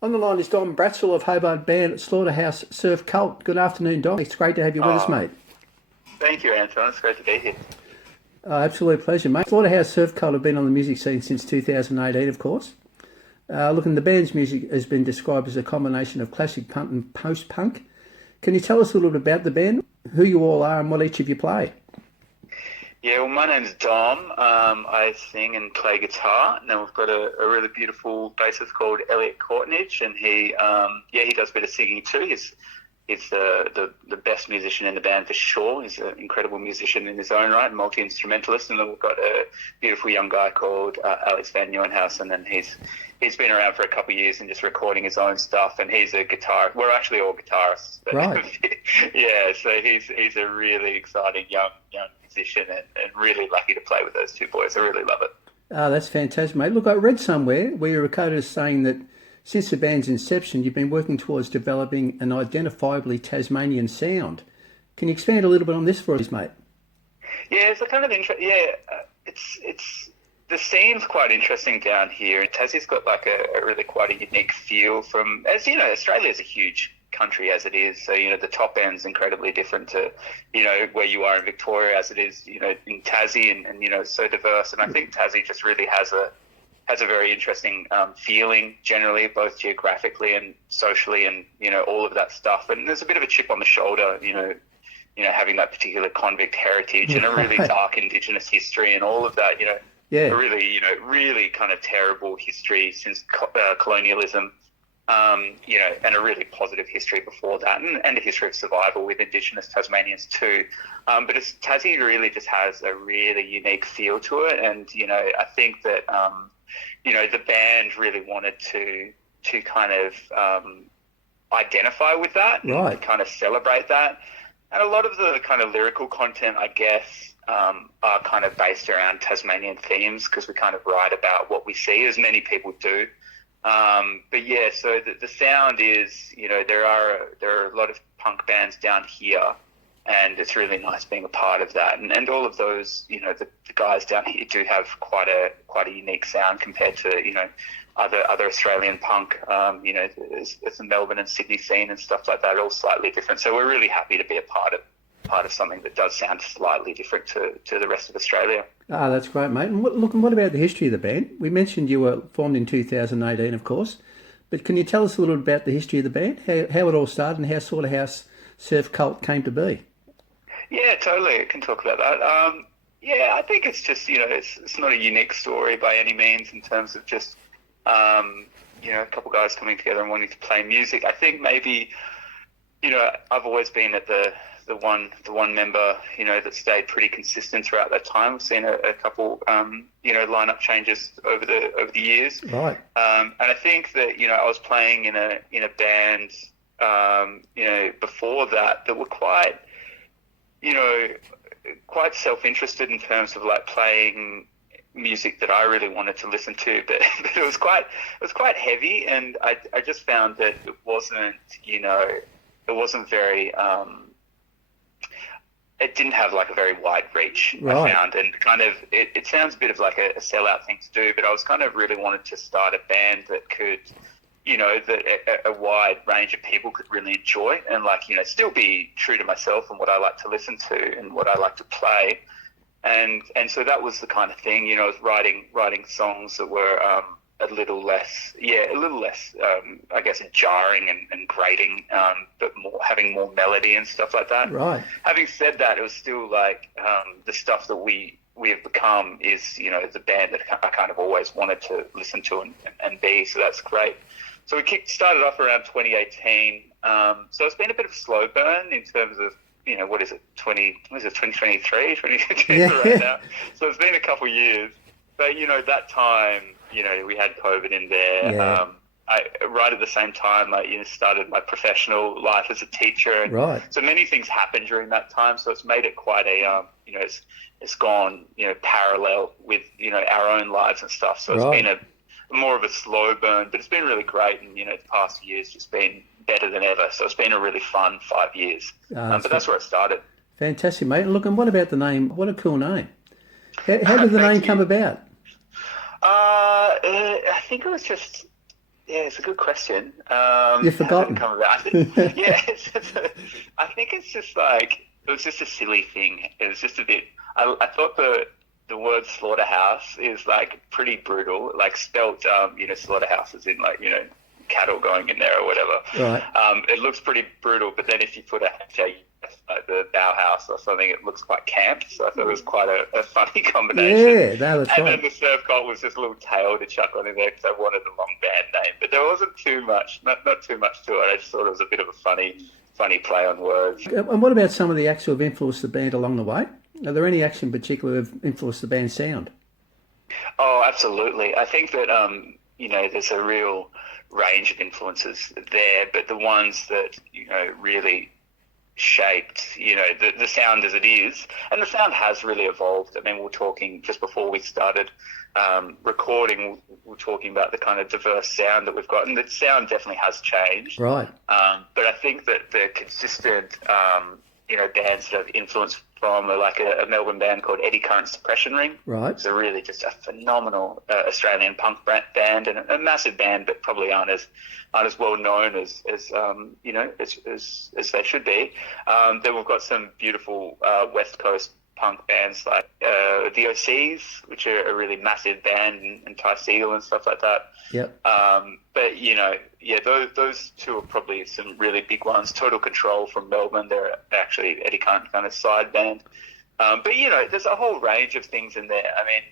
On the line is Dom Bratzel of Hobart band Slaughterhouse Surf Cult. Good afternoon, Dom. It's great to have you with us, Oh, mate. thank you, Anton. It's great to be here. Absolute pleasure, mate. Slaughterhouse Surf Cult have been on the music scene since 2018, of course. The band's music has been described as a combination of classic punk and post-punk. Can you tell us a little bit about the band, who you all are and what each of you play? Yeah, well, my name's Dom. I sing and play guitar. And then we've got a really beautiful bassist called Elliot Courtnidge, and he does a bit of singing too. He's the best musician in the band for sure. He's an incredible musician in his own right, multi-instrumentalist. And then we've got a beautiful young guy called Alex Van Nieuwenhuis, and then he's been around for a couple of years and just recording his own stuff. And he's a guitarist. We're actually all guitarists. But Right. yeah, so he's a really exciting young musician, and really lucky to play with those two boys. I really love it. That's fantastic, mate. Look, I read somewhere where you were quoted as saying that since the band's inception, you've been working towards developing an identifiably Tasmanian sound. Can you expand a little bit on this for us, mate? Yeah, it's a kind of it's the scene's quite interesting down here. Tassie's got like a really quite a unique feel from, as you know, Australia's a huge country as it is. So, you know, the top end's incredibly different to, you know, where you are in Victoria as it is, you know, in Tassie, and you know, it's so diverse. And I think Tassie just really has a very interesting feeling generally, both geographically and socially, and you know, all of that stuff. And there's a bit of a chip on the shoulder, having that particular convict heritage and a really dark Indigenous history and all of that. You know, Yeah. a really kind of terrible history since colonialism. And a really positive history before that, and a history of survival with Indigenous Tasmanians too. But Tassie really just has a really unique feel to it, and you know, I think that the band really wanted to kind of identify with that, and Right. kind of celebrate that. And a lot of the kind of lyrical content, I guess, are kind of based around Tasmanian themes, because we kind of write about what we see, as many people do. But yeah, so the sound is, you know, there are a lot of punk bands down here, and it's really nice being a part of that. And all of those, you know, the guys down here do have quite a unique sound compared to, you know, other Australian punk. It's the Melbourne and Sydney scene and stuff like that, all slightly different. So we're really happy to be a part of something that does sound slightly different to the rest of Australia. That's great, mate. And what about the history of the band? We mentioned you were formed in 2018, of course, but can you tell us a little about the history of the band, how it all started, and how Slaughterhouse Surf Cult came to be? Yeah, totally. I can talk about that. I think it's just, you know, it's not a unique story by any means in terms of just, a couple guys coming together and wanting to play music. I think maybe, you know, I've always been at the one member, you know, that stayed pretty consistent throughout that time. We've seen a couple, lineup changes over the years. Right. And I think that, you know, I was playing in a band, before that were quite, you know, quite self-interested in terms of like playing music that I really wanted to listen to, but it was quite heavy, and I just found that it wasn't very, it didn't have like a very wide reach, Right. I found, and kind of, it sounds a bit of like a sellout thing to do, but I was kind of really wanted to start a band that could, you know, that a wide range of people could really enjoy, and like, you know, still be true to myself and what I like to listen to and what I like to play. And so that was the kind of thing, you know, I was writing songs that were a little less, I guess, jarring and grating, but having more melody and stuff like that. Right. Having said that, it was still like the stuff that we have become is, you know, the band that I kind of always wanted to listen to and be. So that's great. So we started off around 2018. So it's been a bit of a slow burn in terms of, you know, what is it, 2023, 2022 Yeah. right now. So it's been a couple of years. But, you know, that time, you know, we had COVID in there. Yeah. Right at the same time, I started my professional life as a teacher. And Right. so many things happened during that time. So it's made it quite a, it's gone, you know, parallel with, you know, our own lives and stuff. So it's Right. been more of a slow burn, but it's been really great. And, you know, the past year's just been better than ever. So it's been a really fun 5 years. But that's where it started. Fantastic, mate. And look, and what about the name? What a cool name. How did the name come about? I think it was just Yeah, it's a good question. You've forgotten. Hasn't come about. I think, yeah, I think it's just like it was just a silly thing. It was just a bit. I thought the word slaughterhouse is like pretty brutal, like spelt slaughterhouses in like cattle going in there or whatever. Right. It looks pretty brutal, but then if you put a like the Bauhaus or something, it looks quite camp. So I thought it was quite a funny combination. Yeah, that's and right. then the Surf Cult was just a little tail to chuck on in there because I wanted a long band name, but there wasn't too much, not too much to it. I just thought it was a bit of a funny play on words. And what about some of the acts who have influenced the band along the way? Are there any acts in particular who have influenced the band's sound? Oh, absolutely. I think that there's a real range of influences there, but the ones that really shaped the sound as it is, and the sound has really evolved. I mean, we were talking just before we started recording, we were talking about the kind of diverse sound that we've got, and the sound definitely has changed, right? But I think that the consistent bands that have influenced from like a Melbourne band called Eddy Current Suppression Ring. Right. It's a really just a phenomenal Australian punk band, and a massive band, but probably aren't as well known as they should be. Then we've got some beautiful West Coast punk bands like the OCs, which are a really massive band, and Ty Segall and stuff like that. Yep. But those two are probably some really big ones. Total Control from Melbourne, they're actually Eddy Current kind of side band. But there's a whole range of things in there. I mean,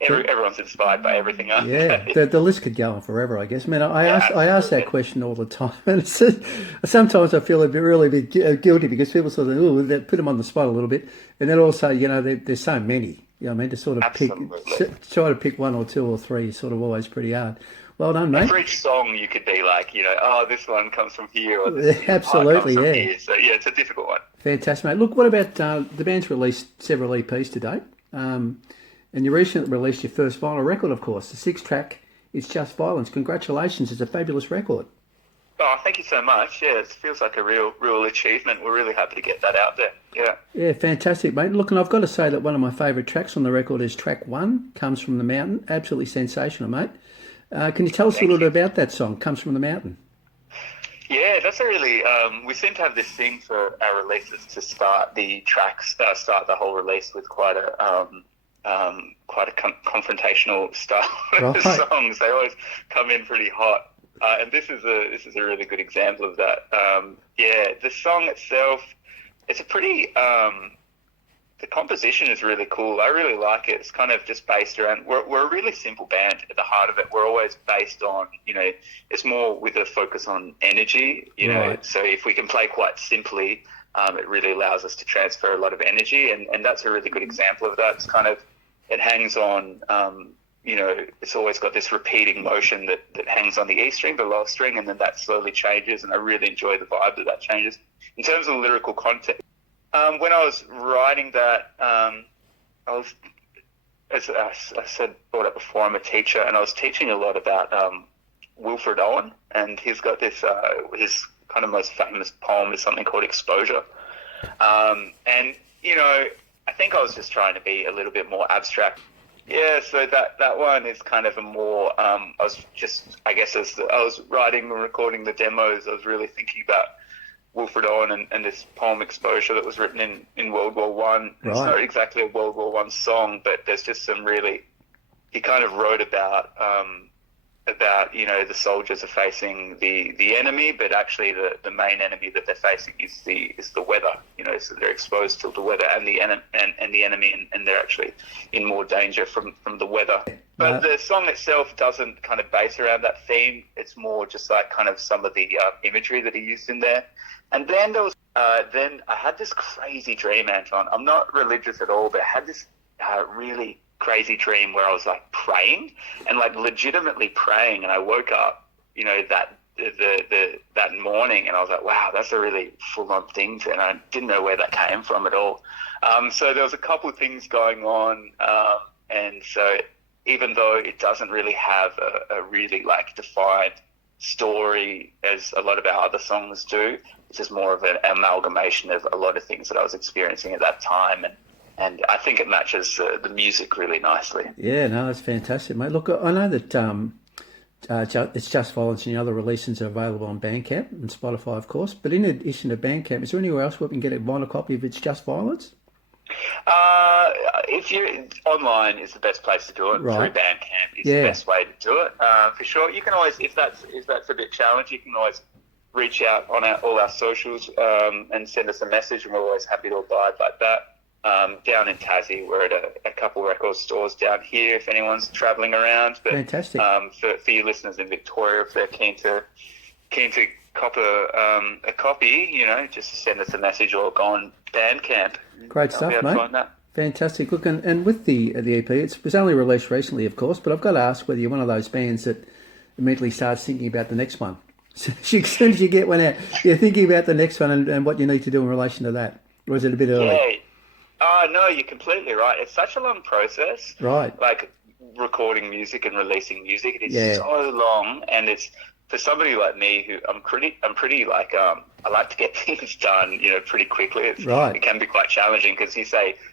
everyone's inspired by everything, aren't they? Yeah, the list could go on forever, I guess. I mean, I ask that question all the time, and it's just, sometimes I feel really bit guilty because people sort of they put them on the spot a little bit, and then also there's so many. You know what I mean? To sort of try to pick one or two or three is sort of always pretty hard. Well done, mate. For each song, you could be like, this one comes from here, or absolutely, comes from here. So it's a difficult one. Fantastic, mate. Look, what about the band's released several EPs to date, and you recently released your first vinyl record, of course, the 6-track. It's Just Violence. Congratulations! It's a fabulous record. Oh, thank you so much. Yeah, it feels like a real achievement. We're really happy to get that out there. Yeah. Yeah, fantastic, mate. Look, and I've got to say that one of my favourite tracks on the record is track 1, Comes From the Mountain. Absolutely sensational, mate. Can you tell us a little bit about that song, Comes From the Mountain? Yeah, that's a really... we seem to have this thing for our releases to start the tracks, start the whole release with quite a confrontational style of songs. They always come in pretty hot. And this is a really good example of that. The song itself, it's a pretty... the composition is really cool. I really like it. It's kind of just based around... We're a really simple band at the heart of it. We're always based on, it's more with a focus on energy, Right. So if we can play quite simply, it really allows us to transfer a lot of energy. And that's a really good example of that. It's kind of... It hangs on... it's always got this repeating motion that hangs on the E string, the lower string, and then that slowly changes, and I really enjoy the vibe that changes. In terms of lyrical content, when I was writing that, I was, as I said, brought up before, I'm a teacher, and I was teaching a lot about Wilfred Owen, and he's got this, his kind of most famous poem is something called Exposure. And, I think I was just trying to be a little bit more abstract. Yeah, so that one is kind of a more, I was just, I guess as I was writing and recording the demos, I was really thinking about Wilfred Owen and this poem Exposure that was written in World War One. Right. It's not exactly a World War One song, but there's just some really, he kind of wrote about the soldiers are facing the enemy, but actually the main enemy that they're facing is the weather. So they're exposed to the weather and the enemy, and they're actually in more danger from the weather. But the song itself doesn't kind of base around that theme. It's more just like kind of some of the imagery that he used in there. And then there was then I had this crazy dream, Anton. I'm not religious at all, but I had this really crazy dream where I was like praying and like legitimately praying, and I woke up, that morning, and I was like, wow, that's a really full-on thing, and I didn't know where that came from at all. So there was a couple of things going on, and so even though it doesn't really have a really like defined story as a lot of our other songs do, it's just more of an amalgamation of a lot of things that I was experiencing at that time, and I think it matches the music really nicely. Yeah, no, that's fantastic, mate. Look, I know that It's Just Violence, and the other releases are available on Bandcamp and Spotify, of course. But in addition to Bandcamp, is there anywhere else where we can get a vinyl copy of It's Just Violence? If you're online, is the best place to do it. Right. Through Bandcamp is the best way to do it, for sure. You can always, if that's a bit challenging, you can always reach out on all our socials and send us a message, and we're always happy to oblige like that. Down in Tassie, we're at a couple record stores down here if anyone's travelling around. But, fantastic. For your listeners in Victoria, if they're keen to cop a copy, just send us a message or go on Bandcamp. Great stuff, mate. Fantastic. Look, and with the EP, it was only released recently, of course, but I've got to ask whether you're one of those bands that immediately starts thinking about the next one. So as soon as you get one out, you're thinking about the next one and what you need to do in relation to that. Or is it a bit early? Yeah. Oh, no, you're completely right. It's such a long process. Right. Like recording music and releasing music. It is so long, and it's for somebody like me who I'm pretty like I like to get things done, pretty quickly. Right. It can be quite challenging because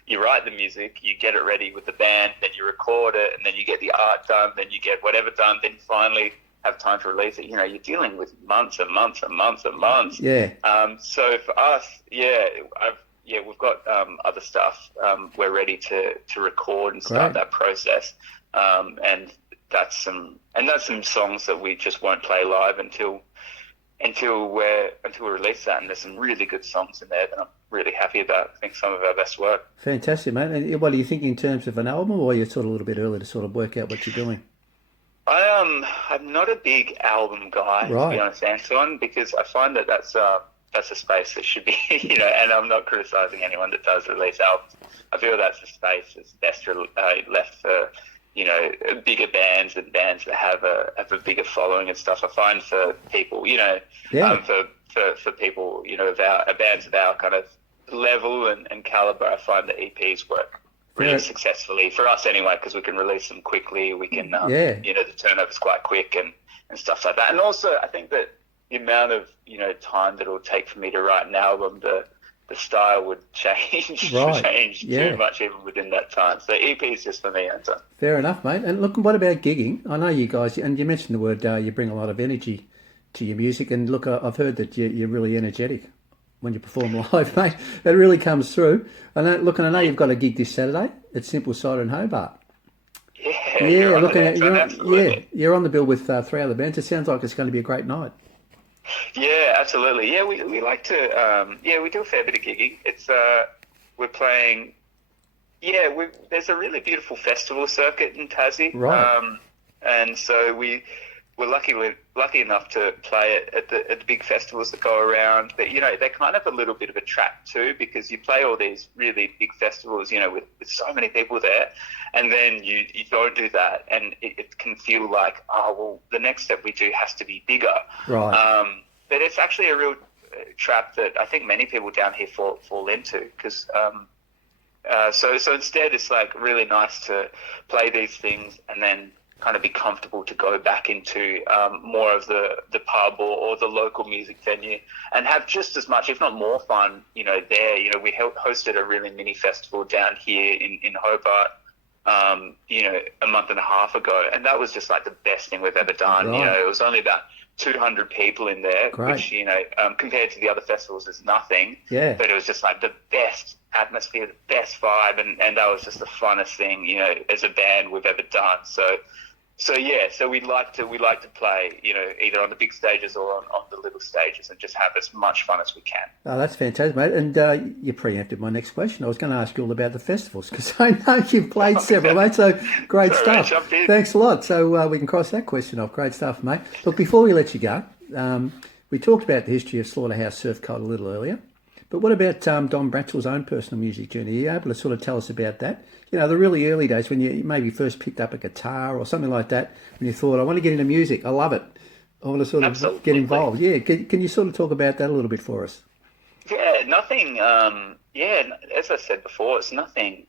you write the music, you get it ready with the band, then you record it, and then you get the art done, then you get whatever done, then you finally have time to release it. You're dealing with months and months and months and months. Yeah. So for us, we've got other stuff. We're ready to record and start that process, and that's some songs that we just won't play live until we release that. And there's some really good songs in there that I'm really happy about. I think some of our best work. Fantastic, mate. And what do you think in terms of an album, or are you sort of a little bit early to sort of work out what you're doing? I'm not a big album guy, to be honest, Anton, because I find that's a space that should be, and I'm not criticising anyone that does release albums. I feel that's a space that's best left for, bigger bands and bands that have a bigger following and stuff. I find for people, for people, of bands of our kind of level and calibre, I find that EPs work really successfully for us anyway, because we can release them quickly. We can, the turnover's quite quick and stuff like that. And also, I think that the amount of time that it'll take for me to write an album, the style would change too much even within that time. So EP is just for me, Anton. Fair enough, mate. And look, what about gigging? I know you guys, and you mentioned the word, you bring a lot of energy to your music. And look, I've heard that you're really energetic when you perform live, mate. It really comes through. And I know you've got a gig this Saturday at Simple Cider in Hobart. Yeah, you're on the bill with 3 other bands. It sounds like it's going to be a great night. Yeah, absolutely. Yeah, we like to. We do a fair bit of gigging. It's we're playing. Yeah, there's a really beautiful festival circuit in Tassie, right? And so we're lucky enough to play it at the big festivals that go around. But they're kind of a little bit of a trap too, because you play all these really big festivals, with so many people there, and then you don't do that, and it can feel like, the next step we do has to be bigger. Right. But it's actually a real trap that I think many people down here fall into, because so instead it's like really nice to play these things and then kind of be comfortable to go back into more of the pub or the local music venue and have just as much, if not more fun, there. We hosted a really mini festival down here in Hobart, a month and a half ago, and that was just like the best thing we've ever done. Right. It was only about 200 people in there, Great. which, compared to the other festivals is nothing. Yeah. But it was just like the best atmosphere, the best vibe, and that was just the funnest thing, as a band we've ever done. So we like to play, either on the big stages or on the little stages, and just have as much fun as we can. Oh, that's fantastic, mate. And you preempted my next question. I was going to ask you all about the festivals, because I know you've played several, mate. So great stuff. Thanks a lot. So we can cross that question off. Great stuff, mate. Look, before we let you go, we talked about the history of Slaughterhouse Surf Cult a little earlier. But what about Don Bratzel's own personal music journey? Are you able to sort of tell us about that? The really early days when you maybe first picked up a guitar or something like that, when you thought, I want to get into music, I love it, I want to sort of get involved. Yeah, can you sort of talk about that a little bit for us? Yeah, nothing, as I said before, it's nothing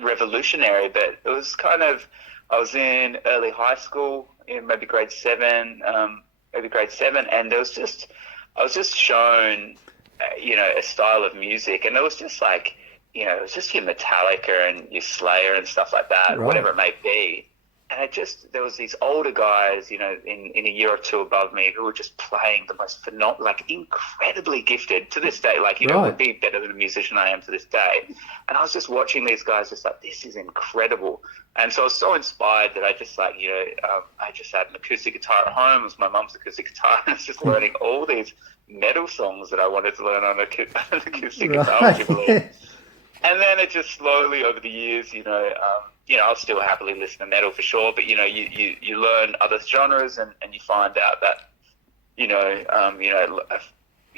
revolutionary, but it was kind of, I was in early high school, maybe grade 7, and I was just shown, a style of music, and it was just like, it was just your Metallica and your Slayer and stuff like that, right. Whatever it may be. there was these older guys, in a year or two above me who were just playing the most phenomenal, like incredibly gifted to this day, like, would be better than a musician I am to this day. And I was just watching these guys just like, this is incredible. And so I was so inspired that I just like, I just had an acoustic guitar at home. It was my mum's acoustic guitar. And I was just learning all these metal songs that I wanted to learn on an acoustic guitar, would you believe? And then it just slowly over the years, I'll still happily listen to metal for sure, but you learn other genres and you find out that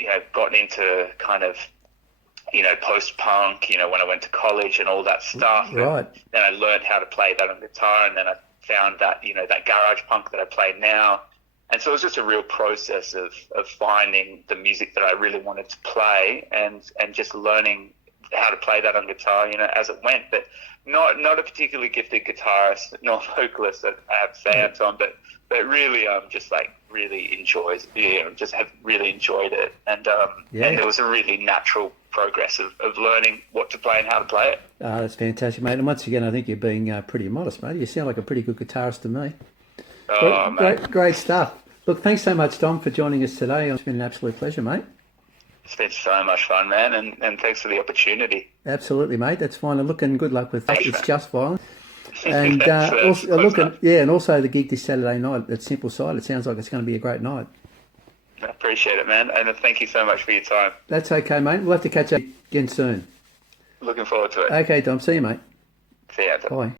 I've gotten into kind of post-punk, when I went to college and all that stuff. Right. And then I learned how to play that on guitar, and then I found that that garage punk that I play now. And so it was just a real process of finding the music that I really wanted to play and just learning how to play that on guitar, as it went. But not a particularly gifted guitarist, nor vocalist, I have to say, Anton, but really just like really enjoys, just have really enjoyed it. And and there was a really natural progress of learning what to play and how to play it. That's fantastic, mate. And once again, I think you're being pretty modest, mate. You sound like a pretty good guitarist to me. Oh, great stuff. Look, thanks so much, Dom, for joining us today. It's been an absolute pleasure, mate. It's been so much fun, man, and thanks for the opportunity. Absolutely, mate. That's fine. And look, and good luck with that. It's Just Violence. And and also the gig this Saturday night at Simple Side. It sounds like it's going to be a great night. I appreciate it, man, and thank you so much for your time. That's okay, mate. We'll have to catch up again soon. Looking forward to it. Okay, Dom. See you, mate. See you, Anton. Bye.